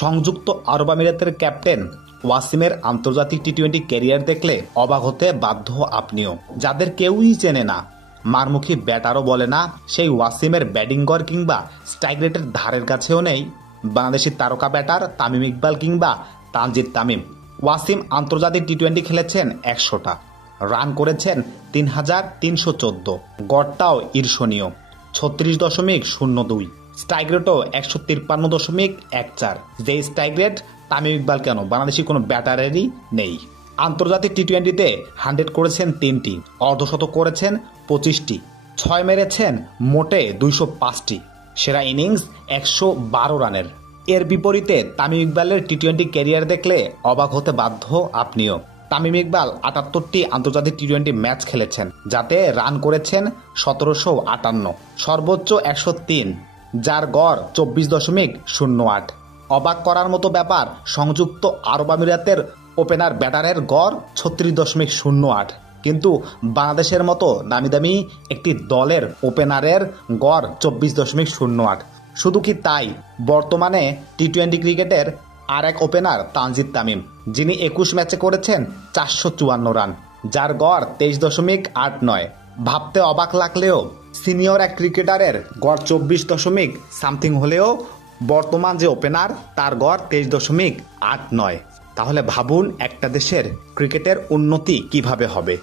সংযুক্ত আরব আমিরাতের ক্যাপ্টেন ওয়াসিমের আন্তর্জাতিক টি-20 ক্যারিয়ার দেখলে অবাক হতে বাধ্য আপনিও। যাদের কেউই চেনে না, মারমুখী ব্যাটারও বলে না, সেই ওয়াসিমের ব্যাটিং গড় কিংবা স্ট্রাইক রেটের ধারের কাছেও নেই বাংলাদেশি তারকা ব্যাটার তামিম ইকবাল কিংবা তানজিদ তামিম। ওয়াসিম আন্তর্জাতিক টি-20 খেলেছেন 100টা, রান করেছেন 3,314, গড়টাও ঈর্ষণীয় 36.02, স্ট্রাইক রেটও 153.14। যে স্ট্রাইক রেট তামিম ইকবাল কেন বাংলাদেশি কোনো ব্যাটারেরই নেই। আন্তর্জাতিক টি-20তে 100 করেছেন 3টি, অর্ধশতক করেছেন 25টি, 6 মেরেছেন মোটে 205টি, সেরা ইনিংস 112 রানের। এর বিপরীতে তামিম ইকবালের টি-20 ক্যারিয়ার দেখলে অবাক হতে বাধ্য আপনিও। তামিম ইকবাল 78টি আন্তর্জাতিক টি-20 ম্যাচ খেলেছেন, যাতে রান করেছেন 1758, সর্বোচ্চ 103, যার গড় 24.08। অবাক করার মতো ব্যাপার, সংযুক্ত আরব আমিরাতের ওপেনার ব্যাটারের গড় 36.08, কিন্তু বাংলাদেশের মতো দামি দামি একটি দলের ওপেনারের গড় 24.08। শুধু কি তাই, বর্তমানে টি-20 ক্রিকেটের আর এক ওপেনার তানজিদ তামিম, যিনি 21 ম্যাচে করেছেন 454 রান, যার গড় 23.89। ভাবতে অবাক লাগলেও সিনিয়র এক ক্রিকেটারের গড় 24 হলেও বর্তমান যে ওপেনার তার গড় 23.89। তাহলে ভাবুন একটা দেশের ক্রিকেটের উন্নতি কিভাবে হবে।